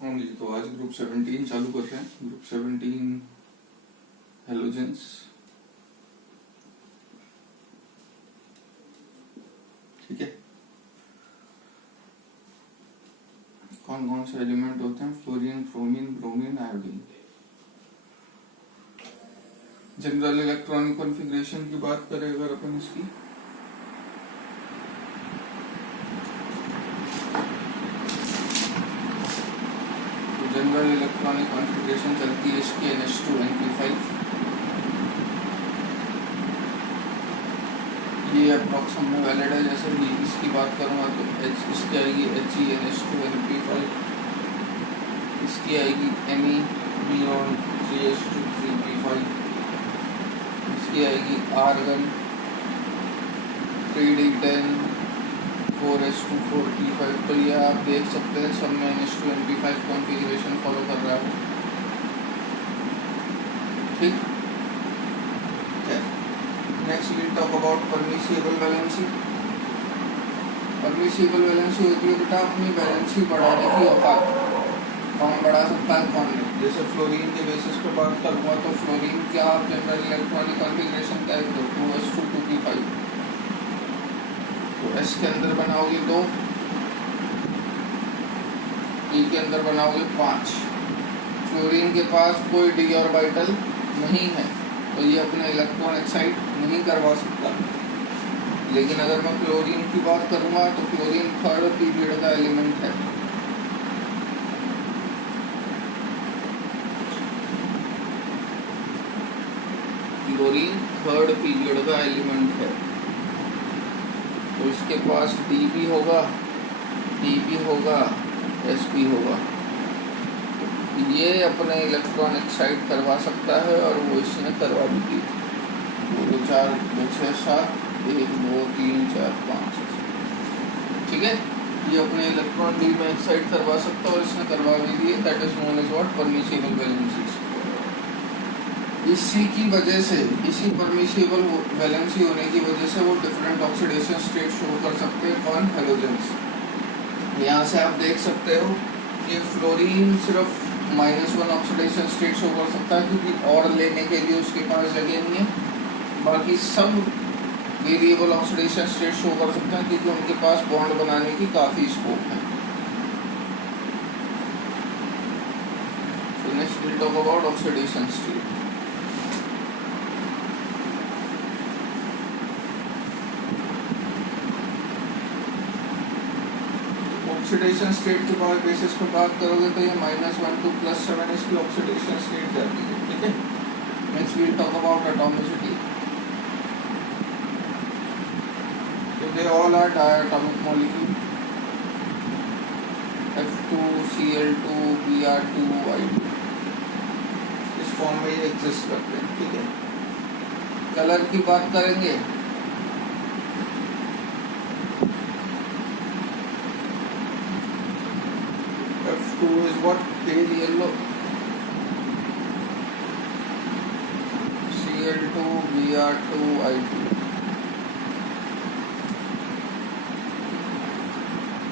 Only. तो आज group 17 चालू कर रहे हैं। Group 17 halogens. ठीक है, कौन कौन से एलिमेंट होते हैं? फ्लोरीन, फ्रोमीन, bromine, iodine. General electronic configuration की बात करें अगर अपन इसकी, जनरल इलेक्ट्रॉनिक कॉन्फ़िगरेशन चलती है इसकी NH2NP5। ये अप्रॉक्स में वैलिड है। जैसे भी इसकी बात करूँगा तो इसकी आएगी HeNH2NP5, इसकी आएगी Ne3H2 3P5, इसकी आएगी आर्गन 3D10 4H2 4P5। तो ये आप देख सकते हैं सब में NH2NP5 कॉन्फ़िगरेशन फॉलो कर रहा है। ठीक है। Next will talk about permissible valency. Permissible valency होती है बेटा अपनी वैलेंसी बढ़ाने की औकात। कौन बढ़ा सकता है कौन नहीं। जैसे फ्लोरीन के बेसिस पे बात करूँगा तो फ्लोरीन क्या आप जनरल इलेक्ट्रॉनिक कॉन्फ़िगरेशन क्या है? 2H2 2P5। तो S के अंदर बनाओगे 2, E के अंदर बनाओगे 5। फ्लोरीन के पास कोई d ऑर्बिटल नहीं है तो ये अपने इलेक्ट्रॉन एक्साइट नहीं करवा सकता। लेकिन अगर मैं क्लोरीन की बात करूँगा तो क्लोरीन थर्ड पीरियड का एलिमेंट है। क्लोरीन थर्ड पीरियड का एलिमेंट है तो इसके पास D भी होगा, D भी होगा, S भी होगा। ये अपने इलेक्ट्रॉन एक्साइट करवा सकता है और वो इसने करवा भी दी। 2 4 2 6 7 1 2 3 4 5 6। ठीक है, ये अपने इलेक्ट्रॉन डी में एक्साइट करवा सकता है और इसने करवा भी दी। That is known as what? Permissible valency. इसी की वजह से, इसी परमिसिबल वैलेंसी होने की वजह से वो डिफरेंट ऑक्सीडेशन स्टेट शो कर सकते हैं। कौन? हेलोजेंस। यहाँ से आप देख सकते हो कि फ्लोरीन सिर्फ -1 ऑक्सीडेशन स्टेट शो कर सकता है क्योंकि और लेने के लिए उसके पास जगह नहीं है। बाकी सब वेरिएबल ऑक्सीडेशन स्टेट शो कर सकते हैं क्योंकि उनके पास बॉन्ड बनाने की काफ़ी स्कोप है। So next we'll talk about oxidation state. Oxidation state के बाद बेसिस पर बात करोगे तो ये -1 to +7 इसकी ऑक्सीडेशन स्टेट जाती है। ठीक है। Next we'll talk about atomicity. तो they all are diatomic molecule. F2Cl2 Br2 I2 इस फॉर्म में ये एग्जिस्ट करते हैं। ठीक है। कलर की बात करेंगे F2 is what? Pale yellow. Cl2 Br2 I2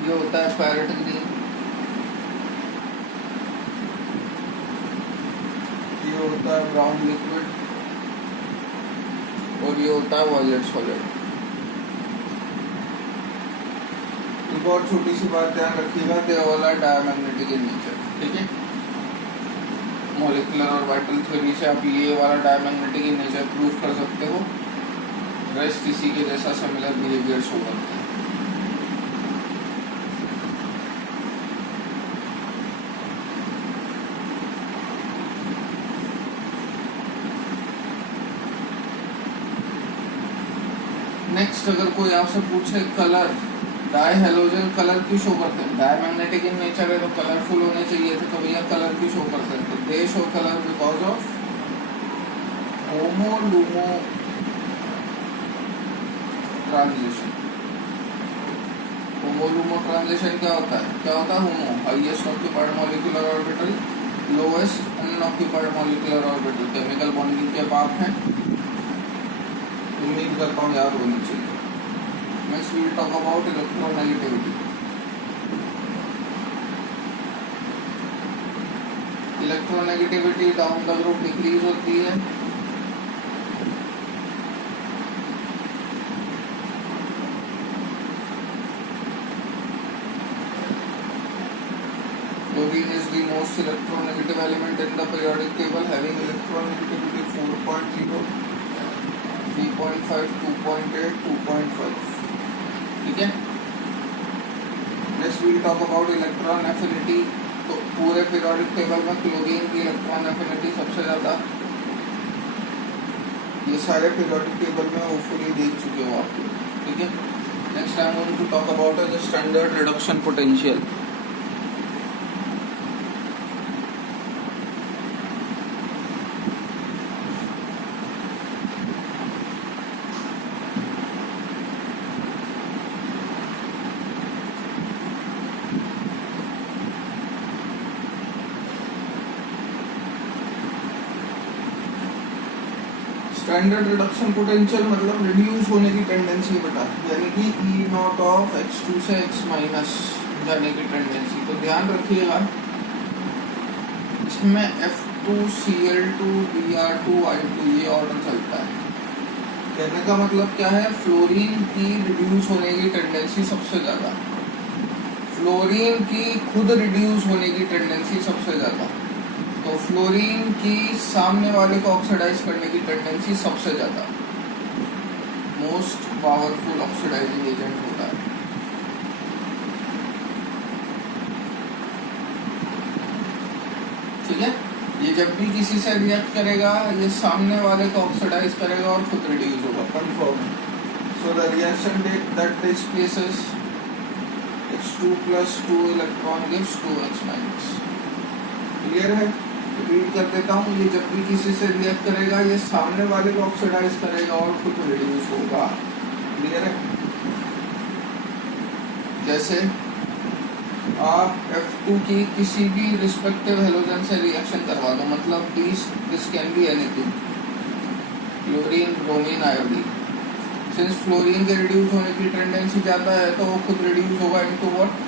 ये होता है पैरेट ग्रीन। ये होता है ब्राउन लिक्विड और ये होता है वॉयलेट सॉलिड। एक और छोटी सी बात ध्यान रखिएगा, they all are diamagnetic in nature. ठीक है। मॉलिक्यूलर और वाइटल थ्योरी से आप ये वाला डायमैग्नेटिक इन नेचर प्रूव कर सकते हो। रेस्ट इसी के जैसा सिमिलर बिहेवियर शो करते हैं। नेक्स्ट अगर कोई आपसे पूछे कलर, डाई हेलोजन कलर क्यों शो करते हैं? डायमैग्नेटिक इन नेचर है तो कलरफुल होने चाहिए थे, तो भैया कलर क्यों शो करते हैं? तो they show colour because of HOMO LUMO transition. HOMO LUMO transition क्या होता है? HOMO highest occupied molecular orbital, lowest unoccupied molecular orbital. Chemical bonding के बात है, उम्मीद करता हूँ याद होनी चाहिए। Next we will talk about electronegativity. Electronegativity down the group decrease होती है। Chlorine is the most electronegative element in the periodic table, having electronegativity 4.0, 3.5, 2.8, 2.5. ठीक है। Next we will talk about electron affinity। तो पूरे periodic table में chlorine की electron affinity सबसे ज़्यादा। ये सारे periodic table में होपफुली देख चुके हो आप। ठीक है। Next I am going to talk about the standard reduction potential। Standard reduction potential मतलब रिड्यूस होने की टेंडेंसी बता, यानी कि ई नॉट ऑफ x2 से x माइनस जाने की टेंडेंसी। तो ध्यान रखिएगा इसमें F2Cl2 Br2I2 ये ऑर्डर चलता है। कहने का मतलब क्या है, फ्लोरीन की रिड्यूस होने की टेंडेंसी सबसे ज्यादा, फ्लोरीन की खुद रिड्यूस होने की टेंडेंसी सबसे ज्यादा, तो फ्लोरीन की सामने वाले को ऑक्सीडाइज करने की टेंडेंसी सबसे ज्यादा। मोस्ट पावरफुल ऑक्सीडाइजिंग एजेंट होता है। ठीक है। ये जब भी किसी से रिएक्ट करेगा ये सामने वाले को ऑक्सीडाइज करेगा और खुद रिड्यूस होगा, confirm. So the reaction that takes place is H2 + 2 electron gives 2x minus. Clear है। रिपीट कर देता हूँ, ये जब भी किसी से रिएक्ट करेगा ये सामने वाले को ऑक्सीडाइज करेगा और खुद रिड्यूस होगा। क्लियर है। जैसे आप F2 की किसी भी रिस्पेक्टिव हेलोजन से रिएक्शन करवा दो, मतलब this can be anything, chlorine, bromine, iodine. Since fluorine के रिड्यूस होने की टेंडेंसी ज्यादा है तो वो खुद रिड्यूस होगा इनटू व्हाट,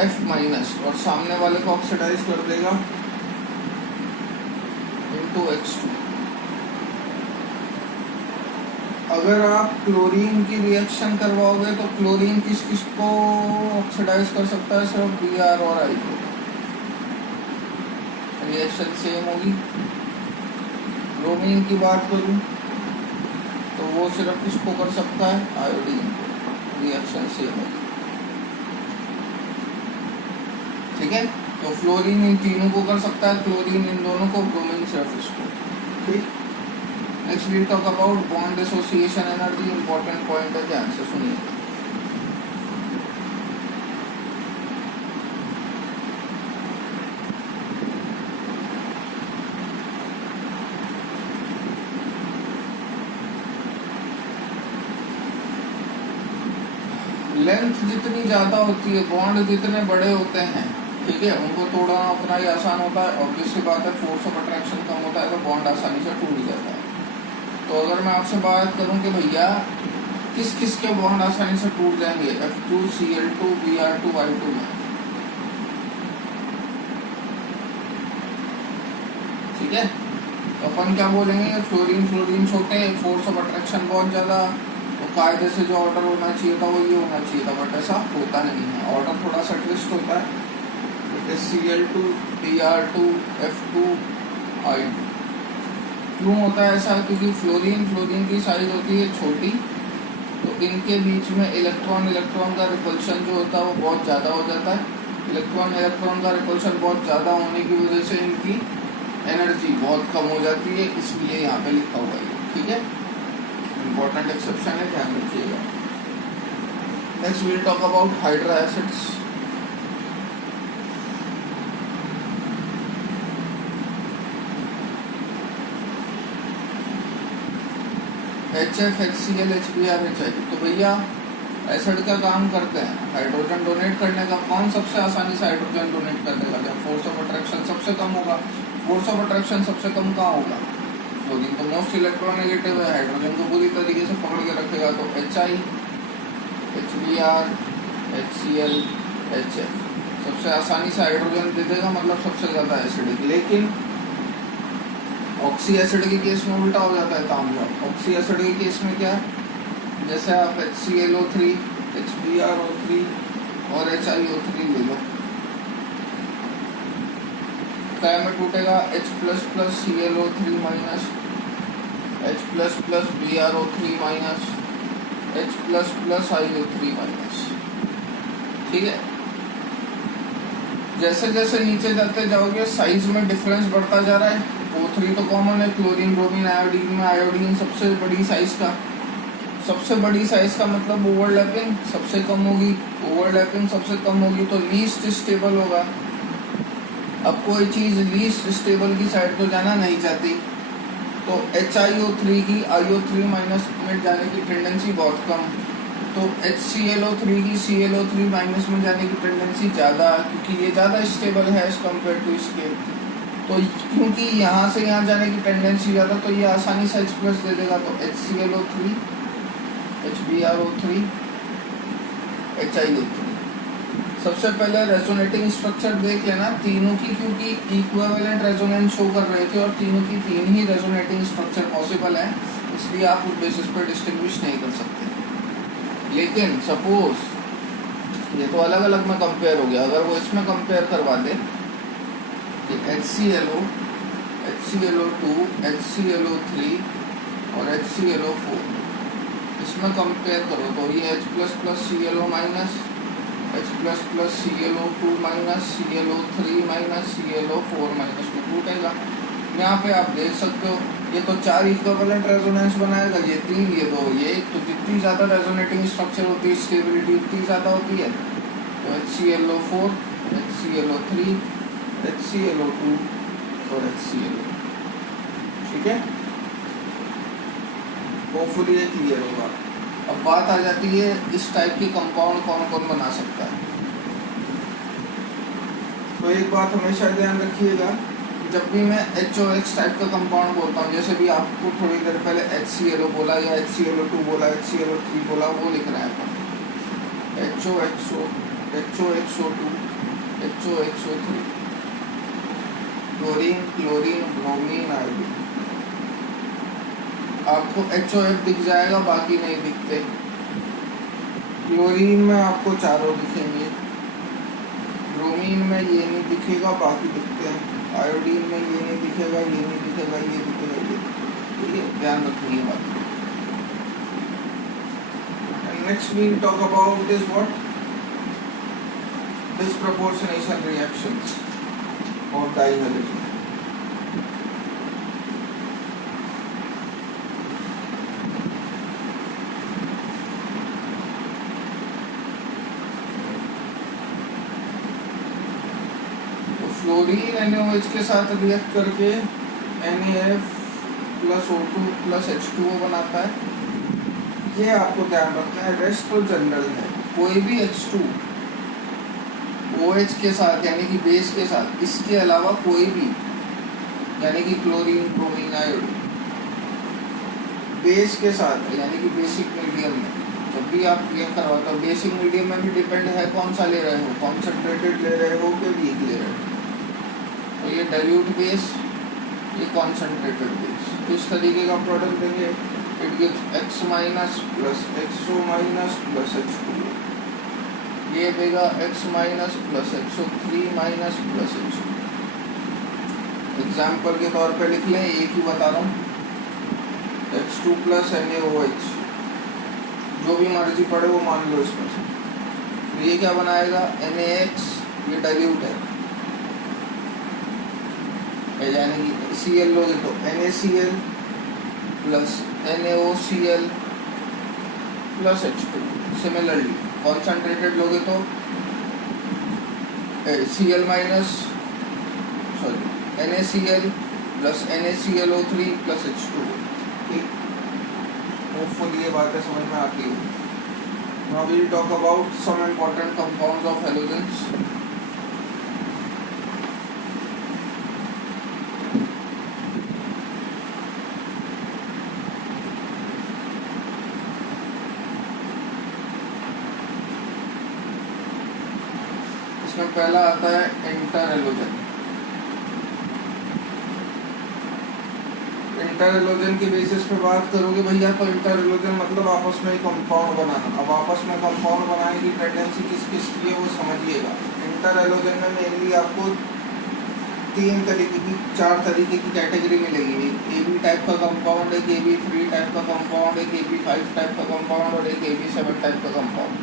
F माइनस, और सामने वाले को ऑक्सीडाइज कर देगा इनटू X2। अगर आप क्लोरीन की रिएक्शन करवाओगे तो क्लोरीन किस किस को ऑक्सीडाइज कर सकता है, सिर्फ Br और I को। रिएक्शन सेम होगी। ब्रोमीन की बात करूं तो वो सिर्फ किसको कर सकता है, आयोडीन को। रिएक्शन सेम होगी। ठीक है। तो फ्लोरीन इन तीनों को कर सकता है, क्लोरीन इन दोनों को, ब्रोमीन सिर्फ इसको। ठीक। Next we talk about bond association energy. Important point है, ध्यान से सुनिए। लेंथ जितनी ज्यादा होती है, बॉन्ड जितने बड़े होते हैं, ठीक है, उनको तोड़ना उतना ही आसान होता है। ऑब्वियस सी बात है, फोर्स ऑफ अट्रैक्शन कम होता है तो बॉन्ड आसानी से टूट जाता है। तो अगर मैं आपसे बात करूं कि भैया किस किस के बॉन्ड आसानी से टूट जाएंगे, F2Cl2 Br2I2 में। ठीक है। तो अपन क्या बोलेंगे, फ्लोरीन फ्लोरीन छोटे, फोर्स ऑफ अट्रैक्शन बहुत ज्यादा, तो कायदे से जो ऑर्डर होना चाहिए था वो ये होना चाहिए था, बट ऐसा होता नहीं है। ऑर्डर थोड़ा सा ट्विस्ट होता है। Cl2 Br2 F2 I2। क्यों होता है ऐसा, क्योंकि फ्लोरीन की साइज होती है छोटी, तो इनके बीच में इलेक्ट्रॉन का रिपल्शन जो होता है वो बहुत ज़्यादा हो जाता है। इलेक्ट्रॉन का रिपल्शन बहुत ज़्यादा होने की वजह से इनकी एनर्जी बहुत कम हो जाती है, इसलिए यहाँ पे लिखा हुआ है। ठीक है। इम्पोर्टेंट एक्सेप्शन है, ध्यान रखिएगा। Next we will talk about hydra acids. HF, HCl, HBr, HI। तो भैया एसिड का काम करते हैं हाइड्रोजन डोनेट करने का। कौन सबसे आसानी से हाइड्रोजन डोनेट कर देगा, जब फोर्स ऑफ अट्रैक्शन सबसे कम होगा। फोर्स ऑफ अट्रैक्शन सबसे कम कहाँ होगा, फ्लोरीन तो मोस्ट इलेक्ट्रोनेगेटिव है, हाइड्रोजन को पूरी तरीके से पकड़ के रखेगा। तो HI, HBr, HCl, HF। सबसे आसानी से हाइड्रोजन दे देगा, मतलब सबसे ज़्यादा एसिडिक। लेकिन ऑक्सी एसिड के केस में उल्टा हो जाता है काम। ऑक्सी एसिड के केस में क्या है, जैसे आप HClO3, HbRO3 और HiO3 ले लो, क्या में टूटेगा, H++Cl3 minus, H++BrO3 minus, H++IO3 minus. ठीक है, जैसे जैसे नीचे जाते जाओगे साइज में डिफरेंस बढ़ता जा रहा है। O3 तो कॉमन है, क्लोरीन, ब्रोमीन, आयोडीन में आयोडीन सबसे बड़ी साइज का, सबसे बड़ी साइज का मतलब ओवरलैपिंग सबसे कम होगी, ओवरलैपिंग सबसे कम होगी तो लीस्ट स्टेबल होगा। अब कोई चीज़ लीस्ट स्टेबल की साइड तो जाना नहीं चाहती, तो HiO3 की IO3 माइनस में जाने की टेंडेंसी बहुत कम, तो HClO3 की Cl3 माइनस में जाने की टेंडेंसी ज़्यादा, क्योंकि ये ज़्यादा स्टेबल है एज कम्पेयर टू इसके। तो क्योंकि यहाँ से यहाँ जाने की टेंडेंसी ज़्यादा, तो ये आसानी से H+ दे देगा, तो HClO3, HbRO3, HiO3। सबसे पहले रेजोनेटिंग स्ट्रक्चर देख लेना तीनों की, क्योंकि इक्विवेलेंट रेजोनेंस शो कर रहे थे और तीनों की तीन ही रेजोनेटिंग स्ट्रक्चर पॉसिबल है, इसलिए आप उस बेसिस पर डिस्टिंग्विश नहीं कर सकते। लेकिन सपोज ये तो अलग अलग में कंपेयर हो गया, अगर वो इसमें कंपेयर करवा दे कि HClO, HClO2, HClO3 और HClO4, इसमें कंपेयर करो तो ये H++Cl minus, H++Cl2 minus, Cl3 minus, Cl4 minus में टूटेगा। यहाँ पे आप देख सकते हो ये तो 4 इक्विवेलेंट रेजोनेंस बनाएगा, ये 3, ये 2, ये 1। तो जितनी ज़्यादा रेजोनेटिंग स्ट्रक्चर होती है स्टेबिलिटी उतनी ज़्यादा होती है। तो HClO4, HClO3, HClO2 और HClO। ठीक है, होपफुली ये क्लियर होगा। अब बात आ जाती है इस टाइप के कंपाउंड कौन कौन बना सकता है। तो एक बात हमेशा ध्यान रखिएगा, जब भी मैं HOX टाइप का कंपाउंड बोलता हूँ, जैसे भी आपको थोड़ी देर पहले HClO बोला या HClO2 बोला, HClO3 बोला, वो लिख रहे हैं अपन HOXO, HOXO2, HOXO3, chlorine, chlorine, bromine, iodine. आपको HOF दिख जाएगा, बाकी नहीं दिखते। क्लोरीन में आपको चारों दिखेंगे, ब्रोमीन में ये नहीं दिखेगा, बाकी दिखते हैं। आयोडीन में ये नहीं दिखेगा, ये नहीं दिखेगा, ये दिखेगा, ये दिखेगा। ठीक है, ध्यान रखिए बात। Next we talk about is what, disproportionation reactions और डाइहेलोजन। फ्लोरीन NaOH के साथ रिएक्ट करके NaF+O2+H2O बनाता है। ये आपको ध्यान रखना है, रेस्ट तो जनरल है। कोई भी H2 OH के साथ यानी कि बेस के साथ, इसके अलावा कोई भी यानी कि क्लोरीन, ब्रोमीन, आयोडीन बेस के साथ यानी कि बेसिक मीडियम में जब भी आप रिएक्ट करवाते हो, बेसिक मीडियम में भी डिपेंड है कौन सा ले रहे हो, कॉन्सेंट्रेटेड ले रहे हो कि वीक ले रहे हो। तो ये डाइल्यूट बेस, ये कॉन्सेंट्रेटेड बेस, तो इस तरीके का प्रोडक्ट देंगे। It gives X- + XO- + H2, ये देगा X- + XO3- + H2। एग्जाम्पल के तौर पे लिख लें, एक ही बता रहा हूँ, H2 + NaOH, जो भी मर्जी पड़े वो मान लो इसमें से। तो ये क्या बनाएगा, NaX, ये डाइल्यूट है, यानी कि Cl लोगे तो NaCl + NaOCl + H2। Similarly concentrated लोगे तो NaCl + NaClO3 + H2। ठीक, होपफुली ये बातें समझ में आती है। Now we will talk about some important compounds of halogens. इसमें पहला आता है इंटर हेलोजन। इंटर हेलोजन के बेसिस पे बात करोगे भैया तो इंटर हेलोजन मतलब आपस में कंपाउंड बनाना। अब आपस में कंपाउंड बनाने की टेंडेंसी किस किस की है वो समझिएगा। इंटर हेलोजन में मेनली आपको चार तरीके की कैटेगरी मिलेगी। एक AB टाइप का कंपाउंड, एक AB3 टाइप का कंपाउंड, एक AB5 टाइप का कंपाउंड और एक AB7 टाइप का कंपाउंड।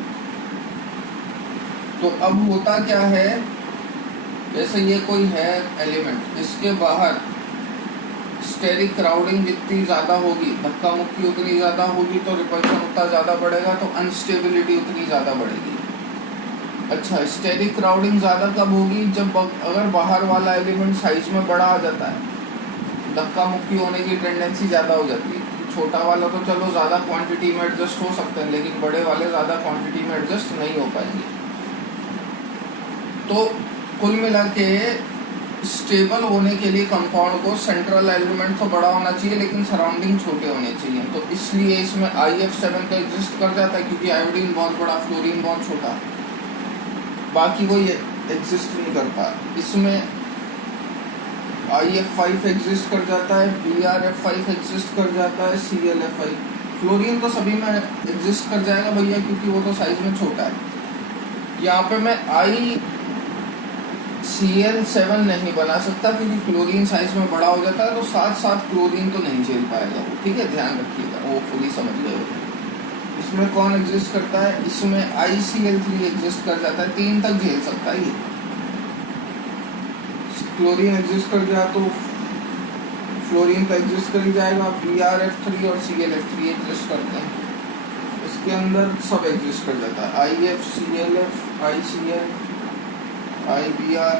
तो अब होता क्या है, जैसे ये कोई है एलिमेंट, इसके बाहर स्टेरिक क्राउडिंग जितनी ज़्यादा होगी, धक्का मुक्की उतनी ज़्यादा होगी तो रिपल्शन उतना ज़्यादा बढ़ेगा, तो अनस्टेबिलिटी उतनी ज़्यादा बढ़ेगी। अच्छा, स्टेरिक क्राउडिंग ज़्यादा कब होगी? जब अगर बाहर वाला एलिमेंट साइज में बड़ा आ जाता है, धक्का मुक्की होने की टेंडेंसी ज़्यादा हो जाती है। छोटा वाला तो चलो ज़्यादा क्वांटिटी में एडजस्ट हो सकते हैं, लेकिन बड़े वाले ज़्यादा क्वांटिटी में एडजस्ट नहीं हो पाएंगे। तो कुल मिला के स्टेबल होने के लिए कंपाउंड को सेंट्रल एलिमेंट तो बड़ा होना चाहिए लेकिन सराउंडिंग छोटे होने चाहिए। तो इसलिए इसमें IF7 तो एग्जिस्ट कर जाता है क्योंकि आयोडीन बहुत बड़ा, फ्लोरीन बहुत छोटा, बाकी कोई एग्जिस्ट नहीं करता। इसमें IF5 एग्जिस्ट कर जाता है, BRF5 एग्जिस्ट कर जाता है, ClF5। फ्लोरीन तो सभी में एग्जिस्ट कर जाएगा भैया क्योंकि वो तो साइज में छोटा है। यहाँ पे मैं CL7 नहीं बना सकता क्योंकि क्लोरीन साइज में बड़ा हो जाता है, तो साथ साथ क्लोरीन तो नहीं झेल पाएगा वो। ठीक है, ध्यान रखिएगा, वो फुली समझ गए। इसमें कौन एग्जिस्ट करता है? इसमें ICl3 एग्जिस्ट कर जाता है, 3 तक झेल सकता है ये। क्लोरीन एग्जिस्ट कर गया तो फ्लोरीन तो एग्जिस्ट कर ही जाएगा। BRF3 और ClF3 एग्जिस्ट करते हैं, इसके अंदर सब एग्जिस्ट कर जाता है। IF, ClF, ICl, IBr,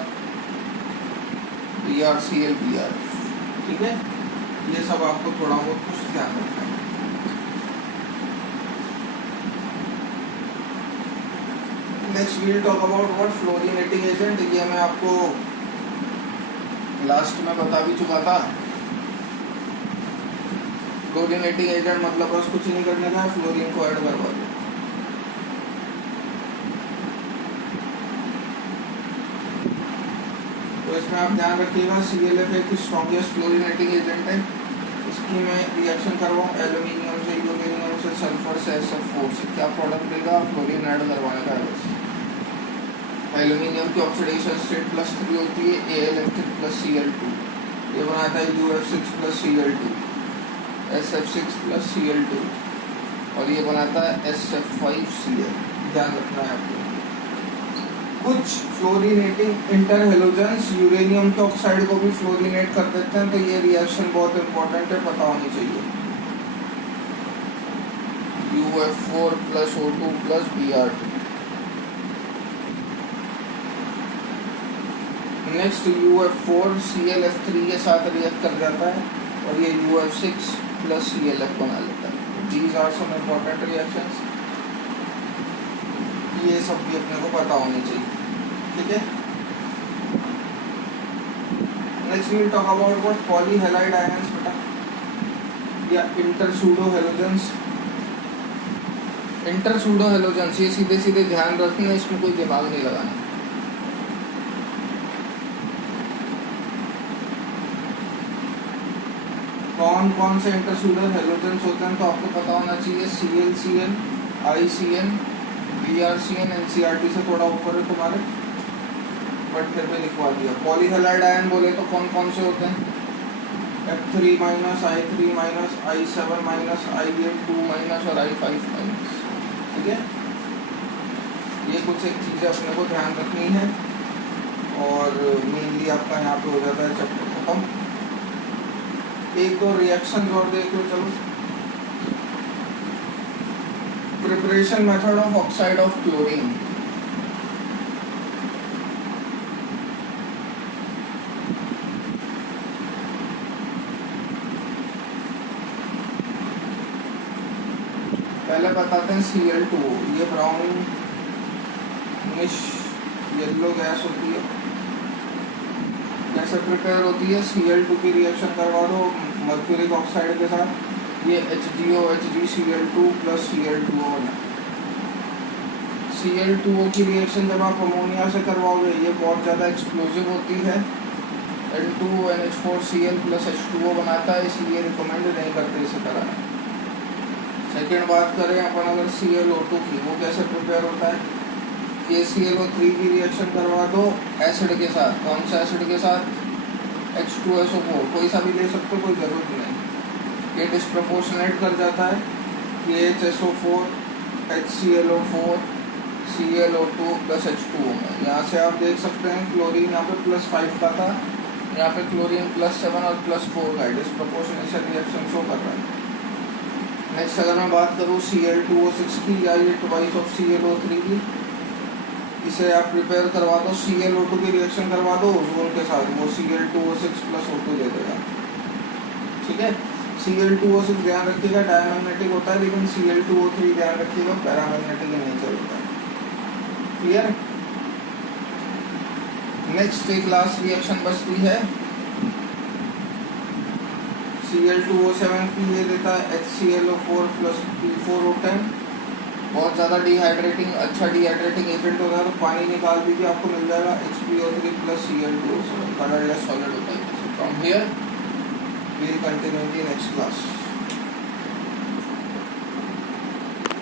BrCl, BrF। ठीक है, ये सब आपको थोड़ा बहुत कुछ ध्यान रखना है। Next we'll talk about what fluorinating agent. ये मैं आपको लास्ट में बता भी चुका था। फ्लोरीनेटिंग एजेंट मतलब बस कुछ नहीं करने का, फ्लोरीन को ऐड करवा दो। तो इसमें आप ध्यान रखिएगा, ClF एक स्ट्रॉन्गेस्ट फ्लोरीनेटिंग एजेंट है। इसकी मैं रिएक्शन करवाऊँ एल्यूमिनियम से, यूरेनियम से, सल्फर से, SF4 से, क्या प्रोडक्ट देगा? फ्लोरीन ऐड करवाने का है बस। एल्यूमिनियम की ऑक्सीडेशन स्टेट +3 होती है, Al +Cl2। ये बनाता है UF6 +Cl2, SF6 +Cl2, और ये बनाता है SF5Cl। ध्यान रखना है आपको। कुछ फ्लोरीनेटिंग इंटर हेलोजेंस यूरेनियम के ऑक्साइड को भी फ्लोरीनेट कर देते हैं, तो ये रिएक्शन बहुत इंपॉर्टेंट है, पता होनी चाहिए। UF4 + O2 + Br2। Next UF4 ClF3 के साथ रिएक्ट कर जाता है और ये UF6 + ClF बना लेता है। These are some important reactions, ये सब भी अपने को पता होनी चाहिए। ठीक है, next we will talk about what polyhalide ions बेटा, या इंटरसूडो हेलोजेंस। इंटरसूडो हेलोजेंस ये सीधे सीधे ध्यान रखना, इसमें कोई दिमाग नहीं लगाना। कौन कौन से इंटरसूडो हेलोजेंस होते हैं तो आपको पता होना चाहिए। ClCl, ICl, BrCl, NCRT से थोड़ा ऊपर है तुम्हारे, बट फिर भी लिखवा दिया। पॉलीहैलाइड आयन बोले तो कौन कौन से होते हैं? F3-, I3-, I7-, I8-2- और I5-। ठीक है, ये कुछ एक चीज़ें अपने को ध्यान रखनी है और मेनली आपका यहाँ पे हो जाता है चैप्टर खत्म। एक दो रिएक्शन और देख लो चलो। Preparation method of oxide of chlorine. पहले बताते हैं Cl2, ये ब्राउनिश येलो गैस होती है। कैसे प्रिपेयर होती है? Cl2 की रिएक्शन करवा दो मर्क्यूरिक ऑक्साइड के साथ, ये HgO HgCl2 + Cl2O। Cl2O की रिएक्शन जब आप अमोनिया से करवाओगे ये बहुत ज़्यादा एक्सप्लोजिव होती है। N2NH4Cl प्लस H2O बनाता है, इसलिए रिकमेंड नहीं करते इसे कराना। सेकेंड बात करें अपन अगर ClO2 की, वो कैसे प्रिपेयर होता है। KClO3 की रिएक्शन करवा दो एसिड के साथ। कौन सा एसिड के साथ? H2SO4, कोई सा भी ले सकते हो, कोई ज़रूरत नहीं। ये डिस्प्रपोर्शनेट कर जाता है KHSO4 HClO4 ClO2 plus H2O में। यहाँ से आप देख सकते हैं क्लोरीन यहाँ पे +5 का था, यहाँ पे क्लोरीन +7 और +4 का डिस्प्रपोर्शनेशन रिएक्शन शो कर रहा है। नेक्स्ट अगर मैं बात करूँ Cl2O6 की या ये ट्वाइस ऑफ ClO3 की, इसे आप प्रिपेयर करवा दो, Cl2 की रिएक्शन करवा दो ओजोन के साथ, वो Cl2O6 प्लस O2 दे देगा। ठीक है, Cl2O6 ध्यान रखिएगा डायमैग्नेटिक होता है, लेकिन Cl2O3 ध्यान रखिएगा पैरामैग्नेटिक इन नेचर होता है। क्लियर। नेक्स्ट एक लास्ट रिएक्शन बचती है Cl2O7 की, ये देता है HClO4 प्लस P4O10। बहुत ज़्यादा डिहाइड्रेटिंग, अच्छा डिहाइड्रेटिंग एजेंट होगा, तो पानी निकाल दीजिए, आपको मिल जाएगा HPO3 plus Cl2O7। Colourless solid होता है। From here we will continue in the next class.